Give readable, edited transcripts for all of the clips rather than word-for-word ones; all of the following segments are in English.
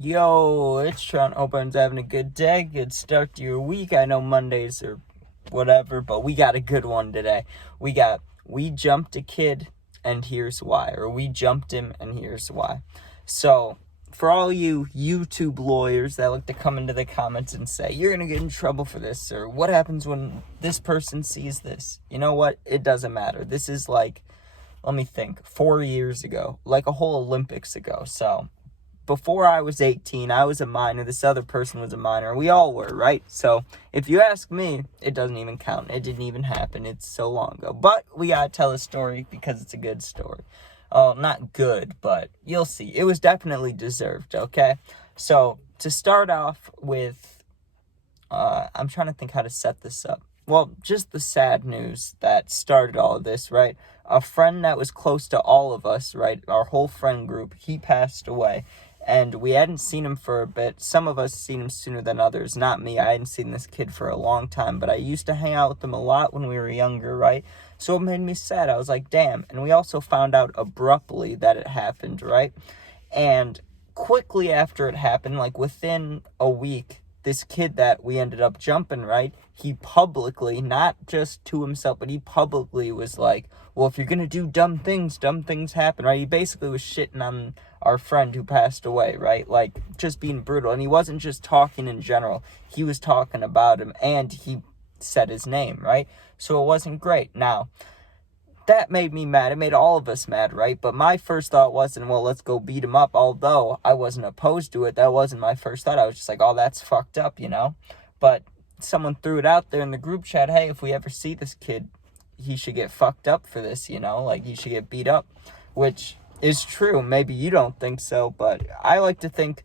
Yo, it's Sean. Hope everyone's having a good day, good start to your week. I know Mondays or whatever, but we got a good one today. We jumped a kid, and here's why. Or we jumped him, and here's why. So, for all you YouTube lawyers that like to come into the comments and say, you're going to get in trouble for this, or what happens when this person sees this? You know what? It doesn't matter. This is like, let me think, 4 years ago, like a whole Olympics ago. So, before I was 18, I was a minor, this other person was a minor, we all were, right? So, if you ask me, it doesn't even count. It didn't even happen. It's so long ago. But we gotta tell a story because it's a good story. Oh, not good, but you'll see. It was definitely deserved, okay? So, to start off with, I'm trying to think how to set this up. Well, just the sad news that started all of this, right? A friend that was close to all of us, right? Our whole friend group, he passed away. And we hadn't seen him for a bit. Some of us seen him sooner than others. Not me. I hadn't seen this kid for a long time. But I used to hang out with him a lot when we were younger, right? So it made me sad. I was like, damn. And we also found out abruptly that it happened, right? And quickly after it happened, like within a week, this kid that we ended up jumping, right? He publicly, not just to himself, but he publicly was like, well, if you're going to do dumb things happen, right? He basically was shitting on our friend who passed away, right? Like, just being brutal. And he wasn't just talking in general. He was talking about him, and he said his name, right? So it wasn't great. Now, that made me mad. It made all of us mad, right? But my first thought wasn't, well, let's go beat him up. Although I wasn't opposed to it, that wasn't my first thought. I was just like, oh, that's fucked up, you know? But someone threw it out there in the group chat, hey, if we ever see this kid, he should get fucked up for this, you know? Like, he should get beat up, which is true. Maybe you don't think so, but I like to think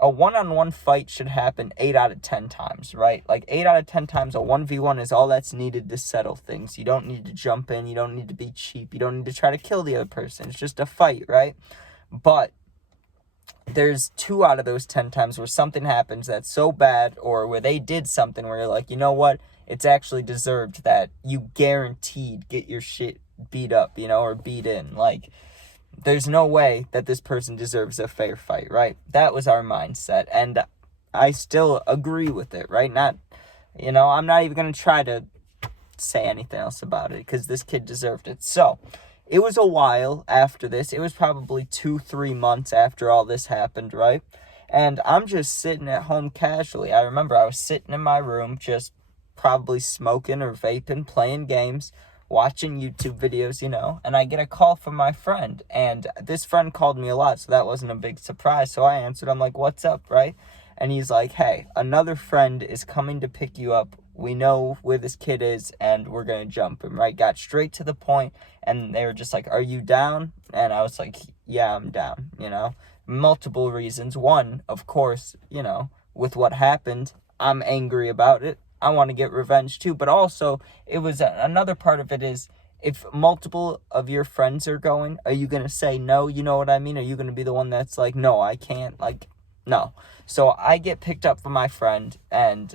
a one-on-one fight should happen 8 out of 10 times, right? Like, 8 out of 10 times, a 1v1 is all that's needed to settle things. You don't need to jump in. You don't need to be cheap. You don't need to try to kill the other person. It's just a fight, right? But there's 2 out of those 10 times where something happens that's so bad, or where they did something where you're like, you know what? It's actually deserved that you guaranteed get your shit beat up, you know, or beat in. Like, there's no way that this person deserves a fair fight, right? That was our mindset, and I still agree with it, right? Not, you know, I'm not even going to try to say anything else about it, because this kid deserved it. So, it was a while after this. It was probably 2-3 months after all this happened, right? And I'm just sitting at home casually. I remember I was sitting in my room, just probably smoking or vaping, playing games, watching YouTube videos, you know, and I get a call from my friend, and this friend called me a lot, so that wasn't a big surprise. So I answered. I'm like, what's up, right? And he's like, hey, another friend is coming to pick you up. We know where this kid is, and we're gonna jump him, right? Got straight to the point, and they were just like, are you down? And I was like, yeah, I'm down, you know? Multiple reasons. One, of course, you know, with what happened, I'm angry about it. I want to get revenge too, but also it was another part of it is, if multiple of your friends are going, are you going to say no? You know what I mean? Are you going to be the one that's like, no, I can't, like, no. So I get picked up from my friend, and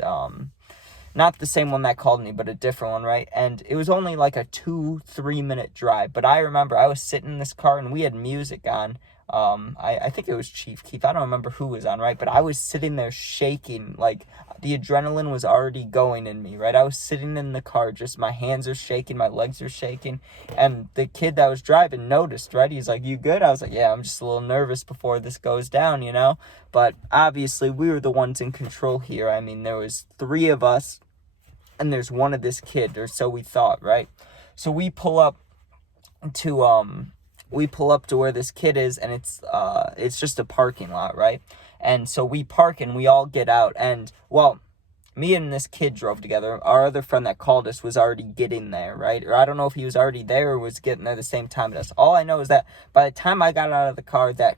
not the same one that called me, but a different one, right? And it was only like a 2-3 minute drive, but I remember I was sitting in this car and we had music on. I think it was Chief Keef. I don't remember who was on, right? But I was sitting there shaking, like the adrenaline was already going in me, right? I was sitting in the car, just my hands are shaking, my legs are shaking. And the kid that was driving noticed, right? He's like, you good? I was like, yeah, I'm just a little nervous before this goes down, you know? But obviously we were the ones in control here. I mean, there was 3 of us, and there's one of this kid, or so we thought, right? So we pull up to where this kid is, and it's just a parking lot, right? And so we park and we all get out, and well, me and this kid drove together. Our other friend that called us was already getting there, right? Or I don't know if he was already there or was getting there the same time as us. All I know is that by the time I got out of the car, that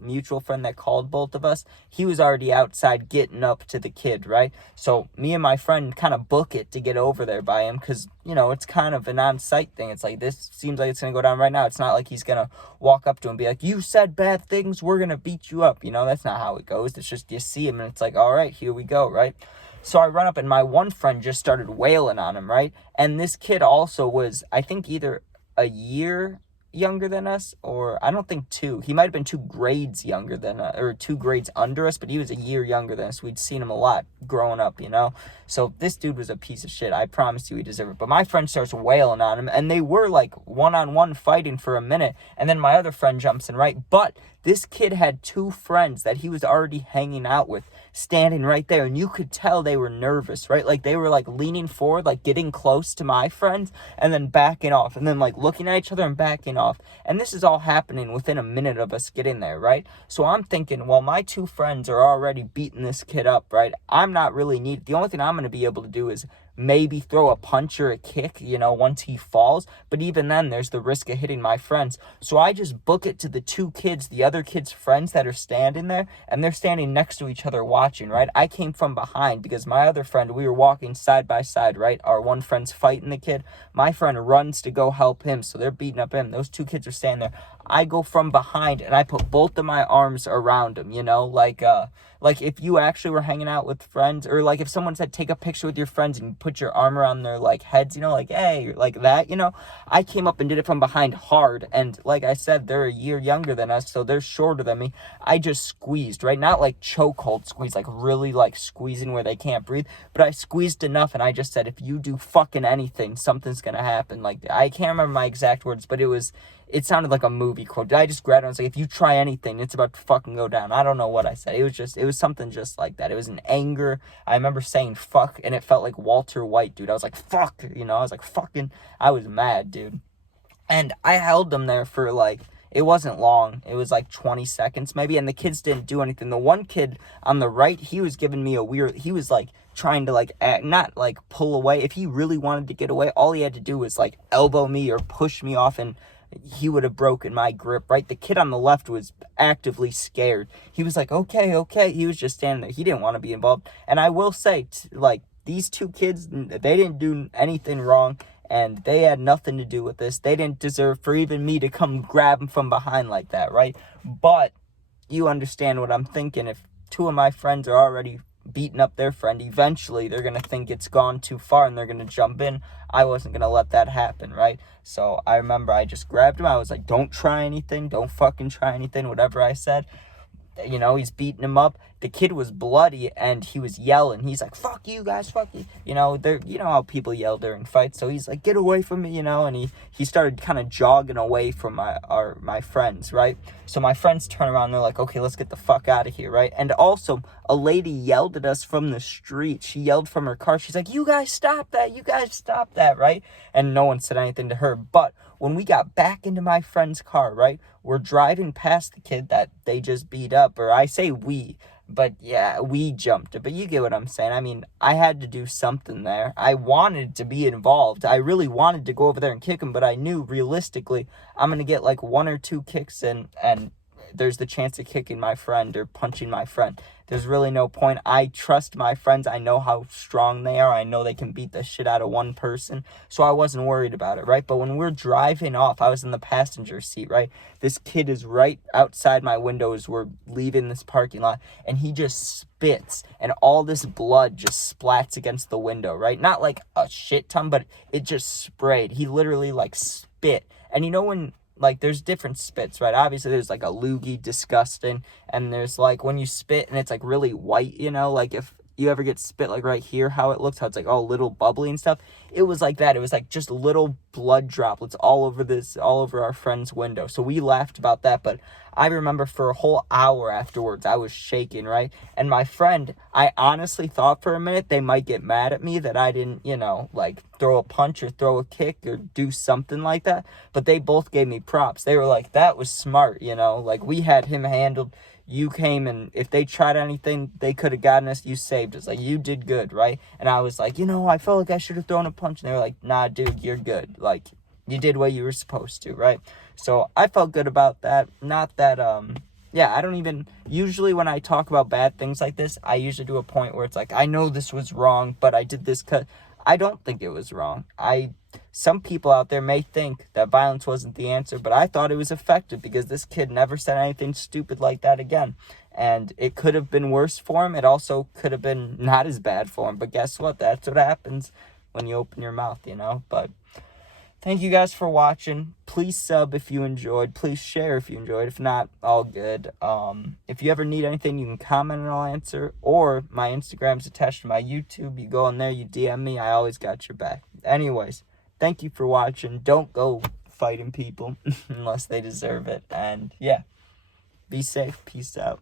mutual friend that called both of us, he was already outside getting up to the kid, right? So me and my friend kind of book it to get over there by him, because, you know, it's kind of an on-site thing. It's like, this seems like it's going to go down right now. It's not like he's going to walk up to him and be like, you said bad things, we're going to beat you up. You know, that's not how it goes. It's just you see him and it's like, all right, here we go, right? So I run up and my one friend just started wailing on him, right? And this kid also was, I think, either a year younger than us, or I don't think 2. He might have been 2 grades younger than or 2 grades under us, but he was a year younger than us. We'd seen him a lot growing up, you know? So this dude was a piece of shit. I promise you he deserved it. But my friend starts wailing on him, and they were like one-on-one fighting for a minute, and then my other friend jumps in, right? But this kid had 2 friends that he was already hanging out with standing right there, and you could tell they were nervous, right? Like they were like leaning forward, like getting close to my friends, and then backing off, and then like looking at each other and backing off. And this is all happening within a minute of us getting there, right? So I'm thinking, well, my 2 friends are already beating this kid up, right? I'm not really needed. The only thing I'm going to be able to do is maybe throw a punch or a kick, you know, once he falls. But even then, there's the risk of hitting my friends. So I just book it to the 2 kids, the other kids' friends that are standing there, and they're standing next to each other watching, right? I came from behind because my other friend, we were walking side by side, right? Our one friend's fighting the kid. My friend runs to go help him, so they're beating up him. Those 2 kids are standing there. I go from behind, and I put both of my arms around him, you know, like if you actually were hanging out with friends, or like if someone said take a picture with your friends and you put your arm around their like heads, you know, like hey, like that, you know, I came up and did it from behind hard. And like I said, they're a year younger than us, so they're shorter than me. I just squeezed, right? Not like chokehold squeeze, like really like squeezing where they can't breathe, but I squeezed enough, and I just said, if you do fucking anything, something's gonna happen. Like I can't remember my exact words, but it sounded like a movie quote. I just grabbed it and was like, if you try anything, it's about to fucking go down. I don't know what I said. It was something just like that. It was an anger. I remember saying fuck, and it felt like Walter White, dude. I was like, fuck, you know, I was like, fucking, I was mad, dude. And I held them there for like, it wasn't long. It was like 20 seconds maybe, and the kids didn't do anything. The one kid on the right, he was giving me he was like trying to like act, not like pull away. If he really wanted to get away, all he had to do was like elbow me or push me off, and he would have broken my grip, right? The kid on the left was actively scared. He was like, okay. He was just standing there. He didn't want to be involved. And I will say, like, these 2 kids, they didn't do anything wrong, and they had nothing to do with this. They didn't deserve for even me to come grab them from behind like that, right? But you understand what I'm thinking. If 2 of my friends are already beating up their friend, eventually they're going to think it's gone too far and they're going to jump in. I wasn't going to let that happen, right? So I remember I just grabbed him. I was like, don't try anything. Don't fucking try anything, whatever I said. You know, he's beating him up. The kid was bloody, and he was yelling. He's like, fuck you guys, fuck you. You know, you know how people yell during fights. So he's like, get away from me, you know, and he started kind of jogging away from my friends, right? So my friends turn around, they're like, okay, let's get the fuck out of here, right? And also, a lady yelled at us from the street. She yelled from her car. She's like, you guys stop that, right? And no one said anything to her. But when we got back into my friend's car, right, we're driving past the kid that they just beat up, or I say we, but yeah, we jumped it, but you get what I'm saying. I mean, I had to do something there. I wanted to be involved. I really wanted to go over there and kick him, but I knew realistically I'm going to get like 1 or 2 kicks and there's the chance of kicking my friend or punching my friend. There's really no point. I trust my friends. I know how strong they are. I know they can beat the shit out of one person. So I wasn't worried about it, right? But when we're driving off, I was in the passenger seat, right? This kid is right outside my window as we're leaving this parking lot, and he just spits, and all this blood just splats against the window, right? Not like a shit ton, but it just sprayed. He literally like spit. And you know when, like, there's different spits, right? Obviously, there's, like, a loogie, disgusting, and there's, like, when you spit and it's, like, really white, you know? Like, if you ever get spit, like, right here, how it looks, how it's, like, all little bubbly and stuff. It was like that. It was, like, just little blood droplets all over our friend's window. So we laughed about that, but I remember for a whole hour afterwards, I was shaking, right? And my friend, I honestly thought for a minute they might get mad at me that I didn't, you know, like, throw a punch or throw a kick or do something like that. But they both gave me props. They were like, that was smart, you know? Like, we had him handled. You came, and if they tried anything, they could have gotten us. You saved us. Like, you did good, right? And I was like, you know, I felt like I should have thrown a punch. And they were like, nah, dude, you're good. Like, you did what you were supposed to, right? So I felt good about that. Not that, yeah, I don't even, usually when I talk about bad things like this, I usually do a point where it's like, I know this was wrong, but I did this because I don't think it was wrong. Some people out there may think that violence wasn't the answer, but I thought it was effective because this kid never said anything stupid like that again. And it could have been worse for him. It also could have been not as bad for him. But guess what? That's what happens when you open your mouth, you know? But thank you guys for watching. Please sub if you enjoyed. Please share if you enjoyed. If not, all good. If you ever need anything, you can comment and I'll answer. Or my Instagram's attached to my YouTube. You go in there, you DM me. I always got your back. Anyways, thank you for watching. Don't go fighting people unless they deserve it. And yeah, be safe. Peace out.